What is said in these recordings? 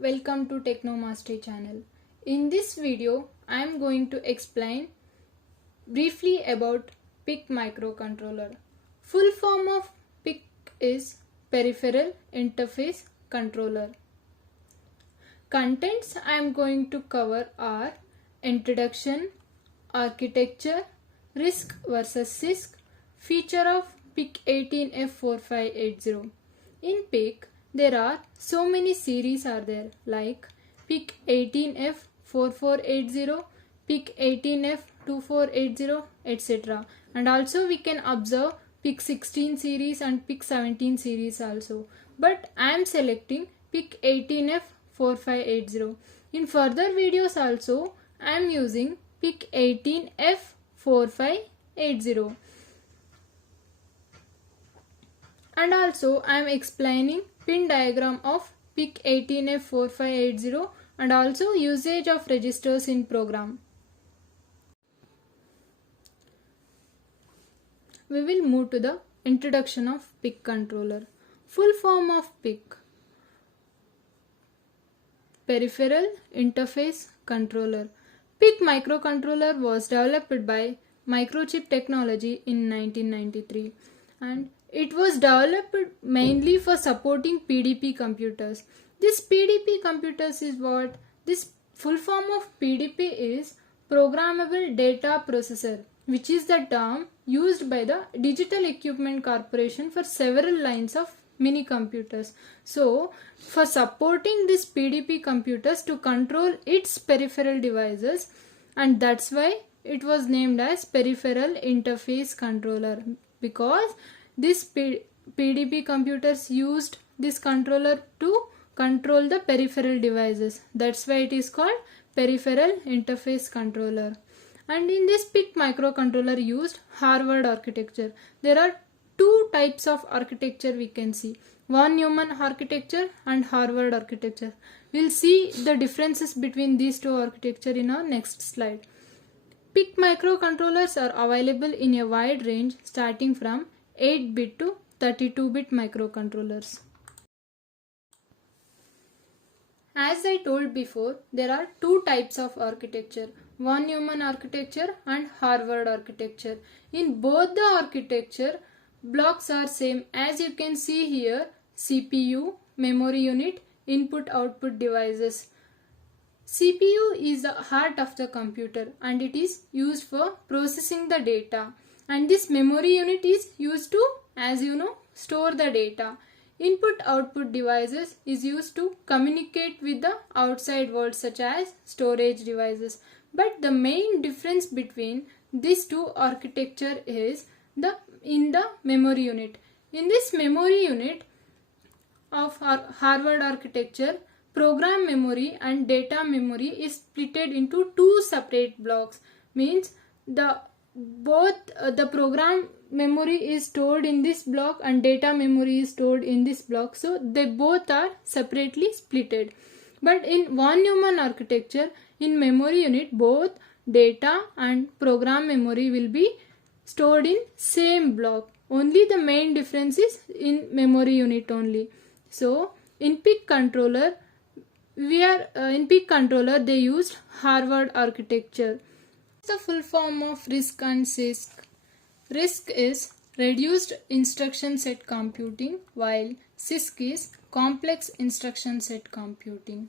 welcome to Techno Mastery channel. In this video, I am going to explain briefly about PIC microcontroller. Full form of PIC is Peripheral Interface Controller. Contents I am going to cover are Introduction, Architecture, RISC versus CISC, Feature of PIC18F4580. In PIC, there are so many series are there like PIC18F4480, PIC18F2480, etc. And also we can observe PIC16 series and PIC17 series also. But I am selecting PIC18F4580. In further videos also I am using PIC18F4580. And also I am explaining pin diagram of PIC18F4580 and also usage of registers in program. We will move to the introduction of PIC controller. Full form of PIC: Peripheral Interface Controller. PIC microcontroller was developed by Microchip Technology in 1993 and it was developed mainly for supporting PDP computers. This PDP computers is what? This full form of PDP is Programmable Data Processor, which is the term used by the Digital Equipment Corporation for several lines of mini computers. So, for supporting this PDP computers to control its peripheral devices, and that's why it was named as Peripheral Interface Controller, because this PDP computers used this controller to control the peripheral devices. That's why it is called Peripheral Interface Controller. And in this PIC microcontroller used Harvard architecture. There are two types of architecture we can see: von Neumann architecture and Harvard architecture. We'll see the differences between these two architecture in our next slide. PIC microcontrollers are available in a wide range starting from 8-bit to 32-bit microcontrollers. As I told before, there are two types of architecture: von Neumann architecture and Harvard architecture. In both the architecture, blocks are same. As you can see here, CPU, memory unit, input-output devices. CPU is the heart of the computer and it is used for processing the data. And this memory unit is used to, as you know, store the data. Input-output devices is used to communicate with the outside world such as storage devices. But the main difference between these two architecture is in the memory unit. In this memory unit of Harvard architecture, program memory and data memory is splitted into two separate blocks. Means the program memory is stored in this block and data memory is stored in this block, so they both are separately splitted. But in von Neumann architecture, in memory unit both data and program memory will be stored in same block. Only the main difference is in memory unit only. So in PIC controller they used Harvard architecture. The full form of RISC and CISC. RISC is Reduced Instruction Set Computing, while CISC is Complex Instruction Set Computing.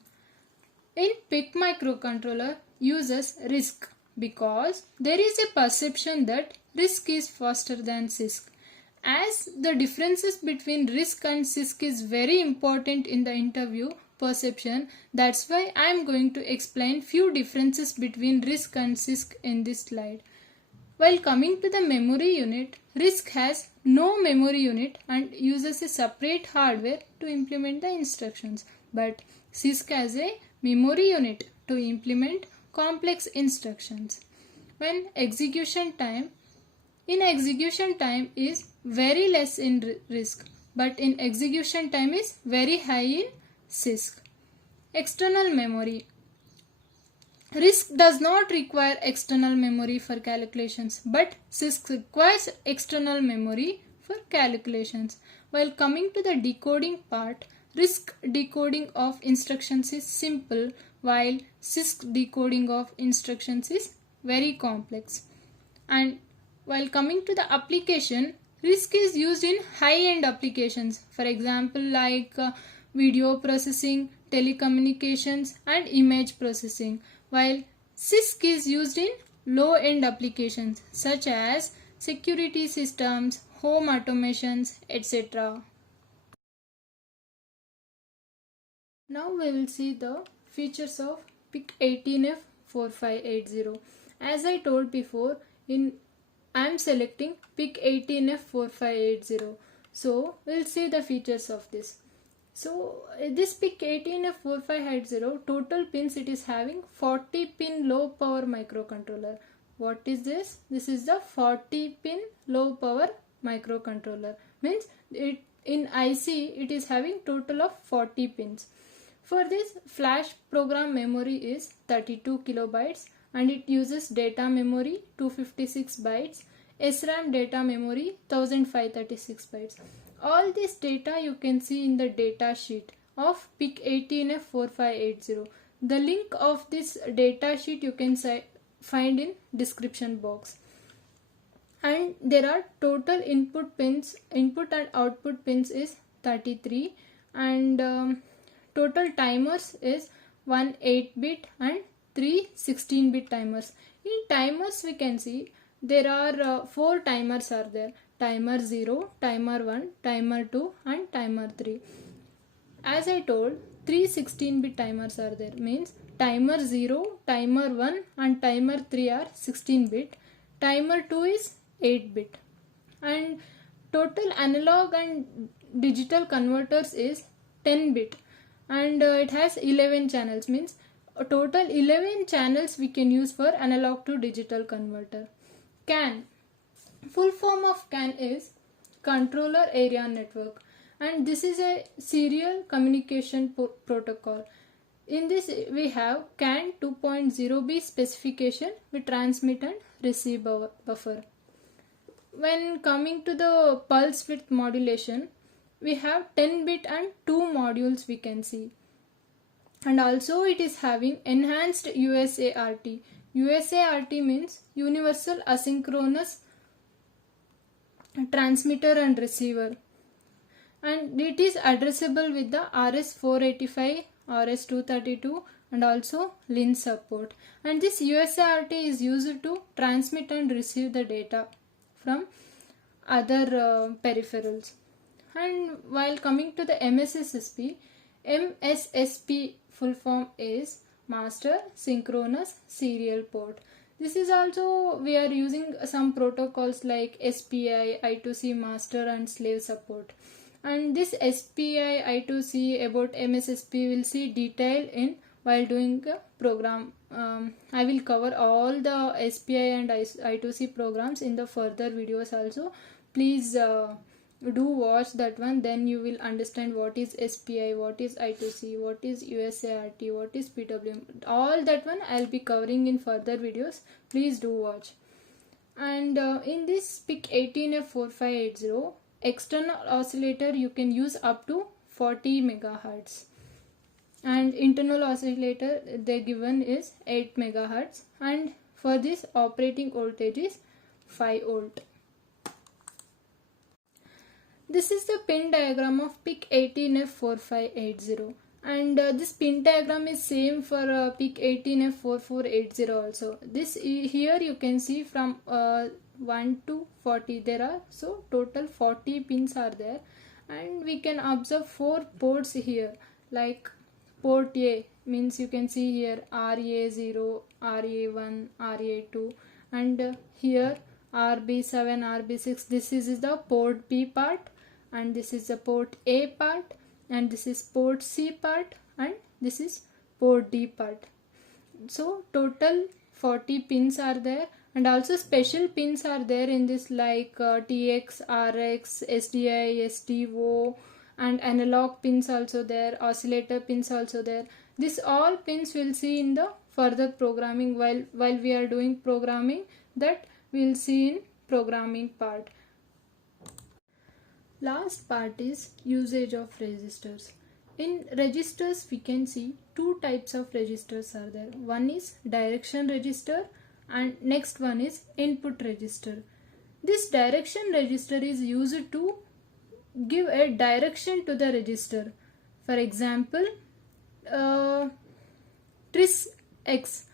In PIC microcontroller uses RISC because there is a perception that RISC is faster than CISC. As the differences between RISC and CISC is very important in the interview perception, that's why I am going to explain few differences between RISC and CISC in this slide. While coming to the memory unit, RISC has no memory unit and uses a separate hardware to implement the instructions, but CISC has a memory unit to implement complex instructions. When execution time is very less in RISC, but in execution time is very high in CISC. External memory. RISC does not require external memory for calculations, but CISC requires external memory for calculations. While coming to the decoding part, RISC decoding of instructions is simple, while CISC decoding of instructions is very complex. And while coming to the application, RISC is used in high-end applications, for example like video processing, telecommunications and image processing, while CISC is used in low-end applications such as security systems, home automations, etc. Now we will see the features of PIC18F4580. As I told before, I am selecting PIC18F4580. So we will see the features of this. So this PIC18F4580 total pins, it is having 40 pin low power microcontroller. What is this? This is the 40 pin low power microcontroller. Means in IC it is having total of 40 pins. For this, flash program memory is 32 kilobytes and it uses data memory 256 bytes, SRAM data memory 1536 bytes. All this data you can see in the data sheet of PIC18F4580. The link of this data sheet you can find in description box. And there are total input pins, input and output pins is 33, and total timers is 1 8-bit and 3 16-bit timers. In timers we can see there are 4 timers are there: timer 0, timer 1, timer 2 and timer 3. As I told, 3 16-bit timers are there, means timer 0, timer 1 and timer 3 are 16-bit, timer 2 is 8-bit, and total analog and digital converters is 10-bit, and it has 11 channels, means a total 11 channels we can use for analog to digital converter. CAN, full form of CAN is controller area network, and this is a serial communication protocol. In this we have CAN 2.0b specification with transmit and receive buffer. When coming to the pulse width modulation, we have 10-bit and 2 modules we can see, and also it is having enhanced USART. USART means universal asynchronous transmitter and receiver, and it is addressable with the RS485, RS232 and also LIN support. And this USART is used to transmit and receive the data from other peripherals. And while coming to the MSSP, MSSP full form is Master Synchronous Serial Port. This is also, we are using some protocols like SPI, I2C master and slave support. And this SPI, I2C about MSSP will see detail in while doing a program. I will cover all the SPI and I2C programs in the further videos also. Please do watch that one, then you will understand what is SPI, what is I2C, what is USART, what is PWM. All that one I'll be covering in further videos. Please do watch. And in this PIC18F4580 external oscillator you can use up to 40 megahertz, and internal oscillator they given is 8 megahertz, and for this operating voltage is 5 volt. This is the pin diagram of PIC18F4580, and this pin diagram is same for PIC18F4480 also. This here you can see from 1 to 40 there are, so total 40 pins are there, and we can observe 4 ports here, like port A means you can see here RA0, RA1, RA2, and here RB7, RB6. This is the port B part, and this is the port A part, and this is port C part, and this is port D part. So total 40 pins are there, and also special pins are there in this, like TX, RX, SDI, SDO, and analog pins also there, oscillator pins also there. This all pins we'll see in the further programming, while we are doing programming, that we'll see in programming part. Last part is usage of resistors. in registers we can see two types of registers are there. One is direction register and next one is input register. This direction register is used to give a direction to the register. For example, tris X.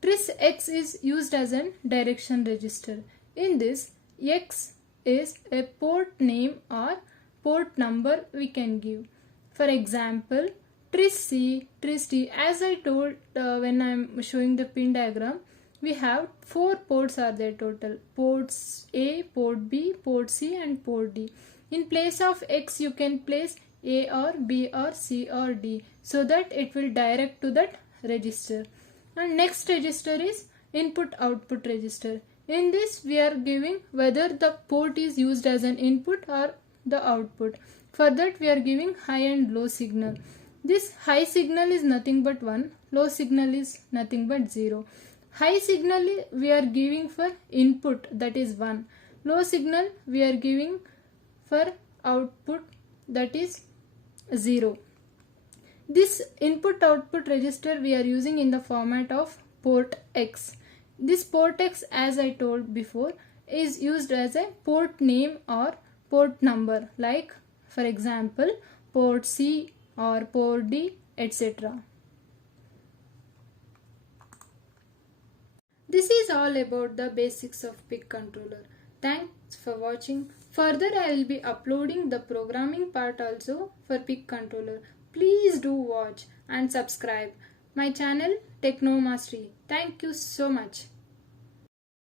Tris X is used as a direction register. In this, X is a port name or port number we can give. For example, tris C, tris T. As I told when I am showing the pin diagram, we have 4 ports are there total. Ports A, port B, port C and port D. In place of X you can place A or B or C or D so that it will direct to that register. And next register is input output register. In this we are giving whether the port is used as an input or the output. For that we are giving high and low signal. This high signal is nothing but 1, low signal is nothing but 0. High signal we are giving for input, that is 1. Low signal we are giving for output, that is 0. This input output register we are using in the format of port X. This port X, as I told before, is used as a port name or port number, like for example port C or port D, etc. This is all about the basics of PIC controller. Thanks for watching. Further I will be uploading the programming part also for PIC controller. Please do watch and subscribe my channel Techno Mastery. Thank you so much.